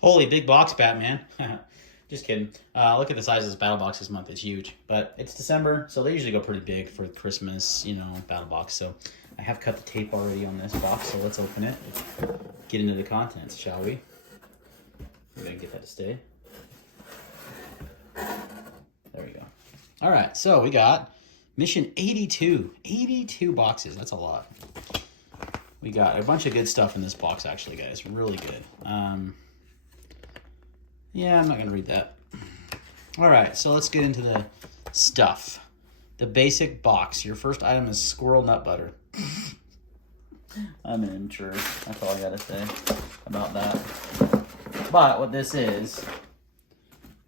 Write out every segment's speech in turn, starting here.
Holy big box, Batman. Just kidding. Look at the size of this battle box this month. It's huge. But it's December, so they usually go pretty big for Christmas, battle box. So I have cut the tape already on this box, so let's open it. Get into the contents, shall we? We're going to get that to stay. There we go. All right, so we got Mission 82. 82 boxes. That's a lot. We got a bunch of good stuff in this box, actually, guys. Really good. Yeah, I'm not going to read that. All right, so let's get into the stuff. The basic box. Your first item is squirrel nut butter. I'm an immature. That's all I got to say about that. But what this is,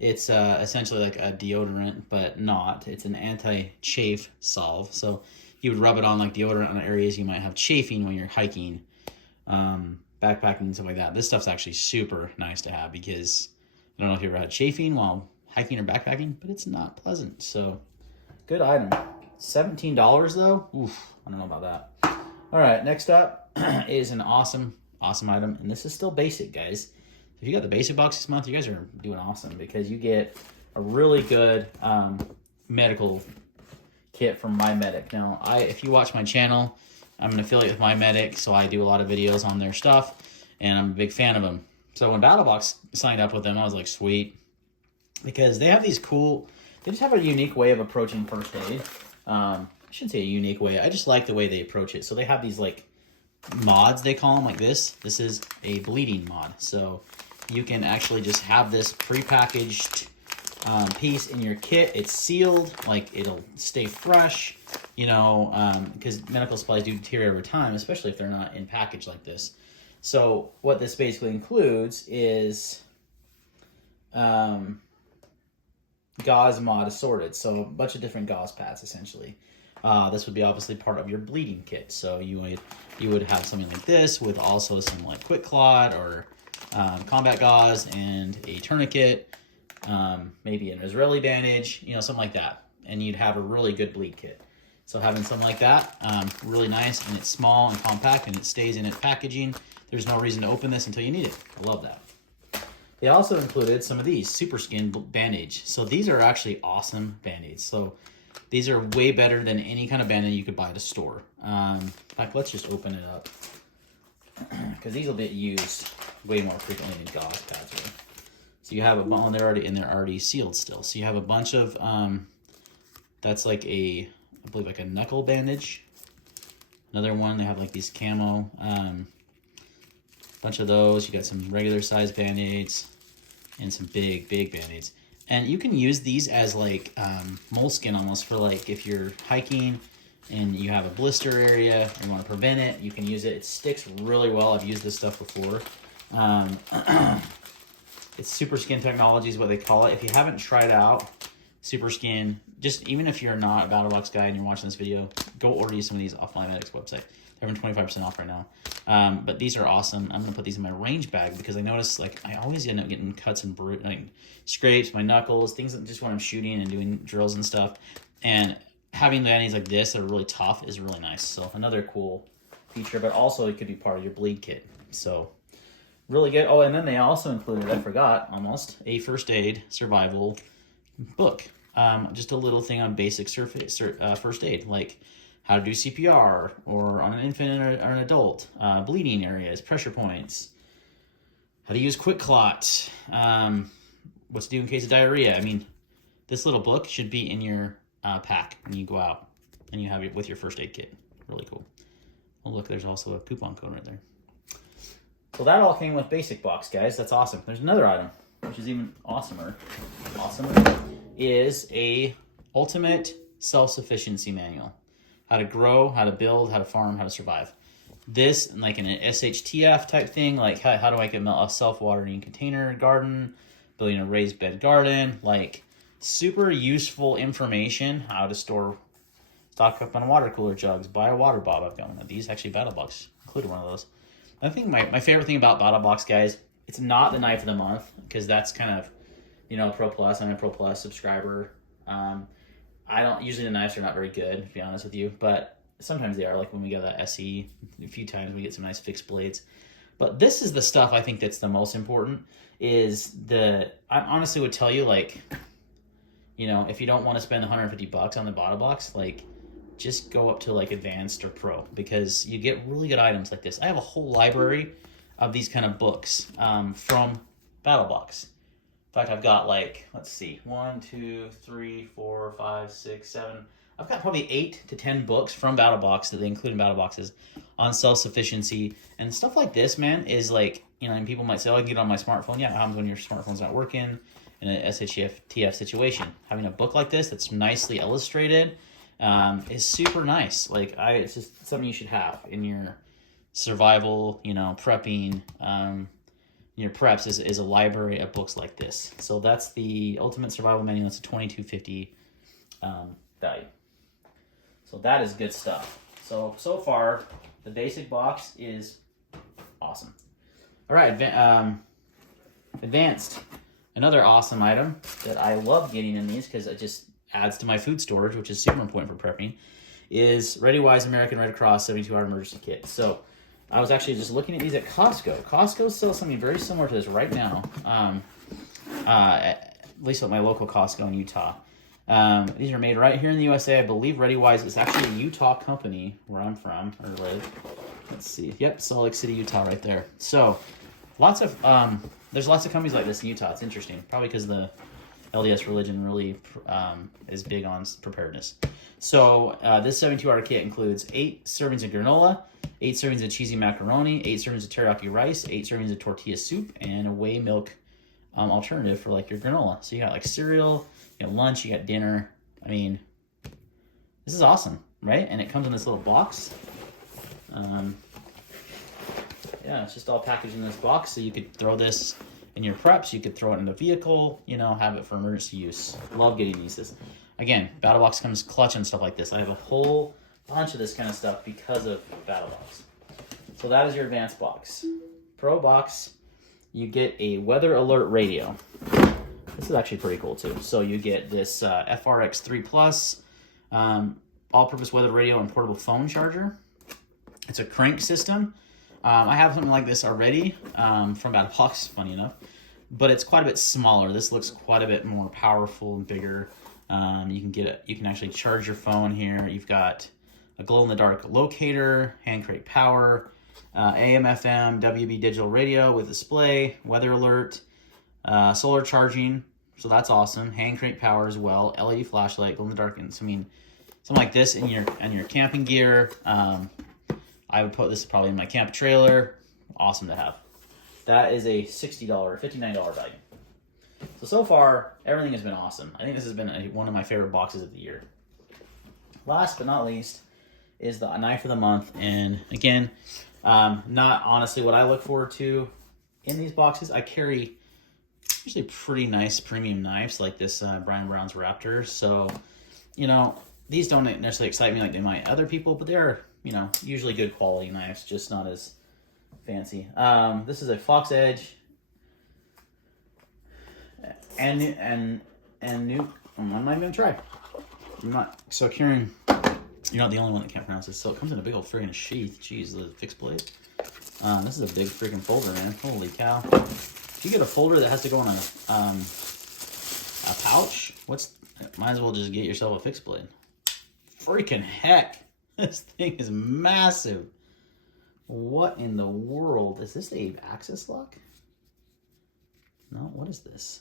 it's essentially like a deodorant, but not. It's an anti-chafe salve. So you would rub it on like deodorant on areas you might have chafing when you're hiking, backpacking, and stuff like that. This stuff's actually super nice to have because I don't know if you ever had chafing while hiking or backpacking, but it's not pleasant. So good item. $17 though? Oof, I don't know about that. All right, next up is an awesome item. And this is still basic, guys. If you got the basic box this month, you guys are doing awesome because you get a really good medical kit from My Medic. Now, if you watch my channel, I'm an affiliate with My Medic, so I do a lot of videos on their stuff, and I'm a big fan of them. So when Battlebox signed up with them, I was like, sweet, because they have these cool, they just have a unique way of approaching first aid. I shouldn't say a unique way. I just like the way they approach it. So they have these like mods, they call them, like this. This is a bleeding mod. So you can actually just have this prepackaged piece in your kit. It's sealed, like it'll stay fresh, because medical supplies do deteriorate over time, especially if they're not in package like this. So what this basically includes is gauze mod assorted, so a bunch of different gauze pads essentially. This would be obviously part of your bleeding kit. So you would have something like this with also some like quick clot or combat gauze and a tourniquet, maybe an Israeli bandage, something like that. And you'd have a really good bleed kit. So having something like that, really nice, and it's small and compact and it stays in its packaging. There's no reason to open this until you need it. I love that. They also included some of these Super Skin Bandage. So these are actually awesome Band-Aids. So these are way better than any kind of Band-Aid you could buy at a store. In fact, let's just open it up because these will get used way more frequently than gauze pads will. So you have they're already sealed still. So you have a bunch of that's like I believe like a knuckle bandage. Another one, they have like these camo, bunch of those. You got some regular size Band-Aids and some big Band-Aids. And you can use these as like moleskin almost for like if you're hiking and you have a blister area and you want to prevent it, you can use it. It sticks really well. I've used this stuff before. It's Super Skin technology is what they call it. If you haven't tried out Super Skin, just even if you're not a Battlebox guy and you're watching this video, go order you some of these off My Medic's website. They're having 25% off right now. But these are awesome. I'm gonna put these in my range bag because I notice like I always end up getting cuts and scrapes, my knuckles, things that just when I'm shooting and doing drills and stuff. And having Band-Aids like this that are really tough is really nice. So another cool feature, but also it could be part of your bleed kit. So really good. Oh, and then they also included, I forgot almost, a first aid survival book. Just a little thing on basic first aid, like how to do CPR or on an infant or an adult, bleeding areas, pressure points, how to use quick clot, what to do in case of diarrhea. I mean, this little book should be in your pack when you go out and you have it with your first aid kit. Really cool. Oh, look, there's also a coupon code right there. So that all came with basic box, guys. That's awesome. There's another item, which is even awesomer. Is a ultimate self-sufficiency manual. How to grow, how to build, how to farm, how to survive. This, like in an SHTF type thing, like how do I get a self-watering container garden, building a raised bed garden, like super useful information, how to stock up on water cooler jugs, buy a water bottle. I've got one of these, actually Battlebox included one of those. I think my favorite thing about Battlebox, guys, it's not the knife of the month, because that's kind of, Pro Plus. I'm a Pro Plus subscriber. I don't, usually the knives are not very good, to be honest with you, but sometimes they are, like when we get that SE, a few times we get some nice fixed blades. But this is the stuff I think that's the most important. I honestly would tell you, like, you know, if you don't want to spend $150 on the Battlebox, like, just go up to like advanced or pro, because you get really good items like this. I have a whole library of these kind of books from Battlebox. In fact, I've got like, let's see, 1, 2, 3, 4, 5, 6, 7. I've got probably 8 to 10 books from Battlebox that they include in Battleboxes on self-sufficiency and stuff like this. Man, is like, you know, and people might say, "Oh, I can get it on my smartphone." Yeah, what happens when your smartphone's not working in a SHTF situation? Having a book like this that's nicely illustrated is super nice. Like, it's just something you should have in your survival, you know, prepping, your preps is a library of books like this. So that's the Ultimate Survival Manual. It's a $22.50 value. So that is good stuff. So far, the basic box is awesome. All right, advanced. Another awesome item that I love getting in these because it just adds to my food storage, which is super important for prepping, is ReadyWise American Red Cross 72-hour emergency kit. So I was actually just looking at these at Costco. Costco sells something very similar to this right now, at least at my local Costco in Utah. These are made right here in the USA. I believe ReadyWise is actually a Utah company where I'm from, or live. Let's see. Yep, Salt Lake City, Utah right there. So there's lots of companies like this in Utah. It's interesting, probably because the LDS religion really is big on preparedness. So this 72-hour kit includes 8 servings of granola, 8 servings of cheesy macaroni, 8 servings of teriyaki rice, 8 servings of tortilla soup, and a whey milk alternative for like your granola. So you got like cereal, you got lunch, you got dinner. I mean, this is awesome, right? And it comes in this little box. Yeah, it's just all packaged in this box, so you could throw this in your preps. You could throw it in the vehicle, you know, have it for emergency use. Love getting these. Again, Battlebox comes clutch and stuff like this. I have a whole bunch of this kind of stuff because of Battlebox. So that is your advanced box. Pro box, you get a weather alert radio. This is actually pretty cool too. So you get this FRX3 Plus, all-purpose weather radio and portable phone charger. It's a crank system. I have something like this already from Battlebox, funny enough, but it's quite a bit smaller. This looks quite a bit more powerful and bigger. You can actually charge your phone here. You've got a glow-in-the-dark locator, hand crank power, AM, FM, WB digital radio with display, weather alert, solar charging. So that's awesome. Hand crank power as well. LED flashlight, glow-in-the-dark. And so, I mean, something like this in your camping gear. I would put this probably in my camp trailer. Awesome to have. That is a $60, $59 value. So far, everything has been awesome. I think this has been one of my favorite boxes of the year. Last but not least is the knife of the month. And again, not honestly what I look forward to in these boxes. I carry usually pretty nice premium knives like this Brian Brown's Raptor. So, you know, these don't necessarily excite me like they might other people, but they're, you know, usually good quality knives, just not as fancy. This is a Fox Edge and Nuke. I'm not even gonna try. I'm not. So Kieran, you're not the only one that can't pronounce this. So it comes in a big old friggin' sheath. Jeez, the fixed blade. This is a big freaking folder, man. Holy cow! If you get a folder that has to go in a pouch, might as well just get yourself a fixed blade. Freaking heck! This thing is massive. What in the world? Is this a access lock? No, what is this?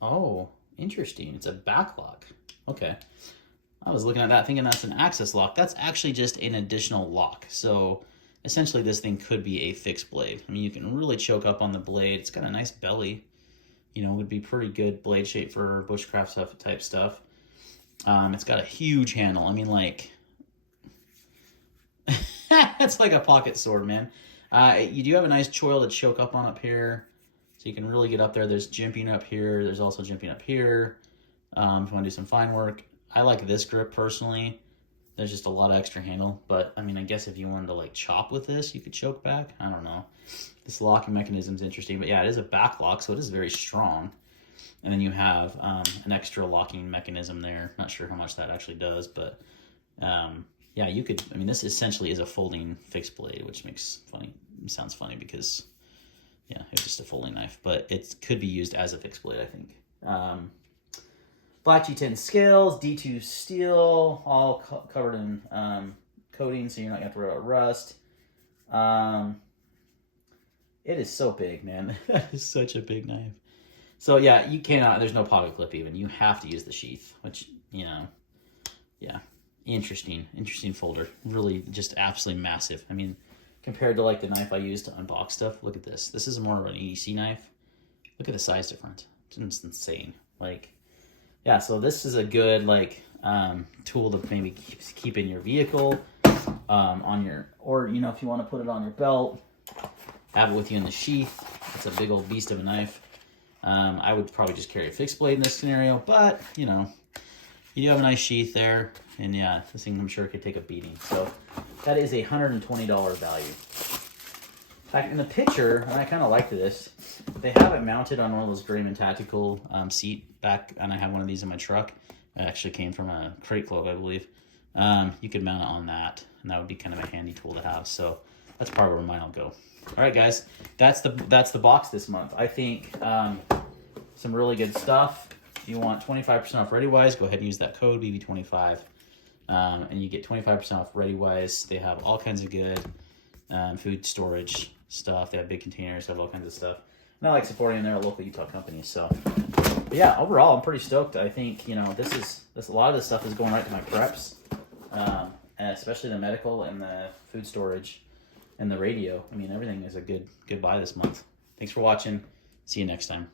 Oh, interesting. It's a back lock. Okay. I was looking at that thinking that's an access lock. That's actually just an additional lock. So essentially this thing could be a fixed blade. I mean, you can really choke up on the blade. It's got a nice belly. You know, would be pretty good blade shape for bushcraft stuff type stuff. It's got a huge handle. I mean, like, it's like a pocket sword, man. You do have a nice choil to choke up on up here, so you can really get up there. There's jimping up here. There's also jimping up here. If you want to do some fine work, I like this grip personally. There's just a lot of extra handle, but I mean, I guess if you wanted to like chop with this, you could choke back. I don't know. This locking mechanism is interesting, but yeah, it is a back lock, so it is very strong. And then you have an extra locking mechanism there. Not sure how much that actually does, but yeah, you could, I mean, this essentially is a folding fixed blade, which sounds funny because, yeah, it's just a folding knife, but it could be used as a fixed blade, I think. Black G10 scales, D2 steel, all covered in coating, so you're not going to have to worry about rust. It is so big, man. That is such a big knife. So yeah, you cannot, there's no pocket clip even. You have to use the sheath, which, you know, yeah. Interesting folder. Really just absolutely massive. I mean, compared to like the knife I used to unbox stuff, look at this. This is more of an EDC knife. Look at the size difference. It's just insane. Like, yeah, so this is a good like tool to maybe keep in your vehicle, on your, or you know, if you want to put it on your belt, have it with you in the sheath. It's a big old beast of a knife. I would probably just carry a fixed blade in this scenario, but you know, you do have a nice sheath there, and yeah, this thing I'm sure could take a beating. So that is a $120 value. Back in the picture, and I kind of liked this, they have it mounted on one of those Grayman Tactical seat back, and I have one of these in my truck. It actually came from a Crate Club, I believe. You could mount it on that, and that would be kind of a handy tool to have. So that's probably where mine will go. All right, guys, that's the box this month. I think some really good stuff. If you want 25% off ReadyWise, go ahead and use that code BB25, and you get 25% off ReadyWise. They have all kinds of good food storage stuff. They have big containers, have all kinds of stuff. And I like supporting their local Utah companies. So, but yeah, overall, I'm pretty stoked. I think, you know, this a lot of this stuff is going right to my preps, and especially the medical and the food storage and the radio. I mean, everything is a good buy this month. Thanks for watching. See you next time.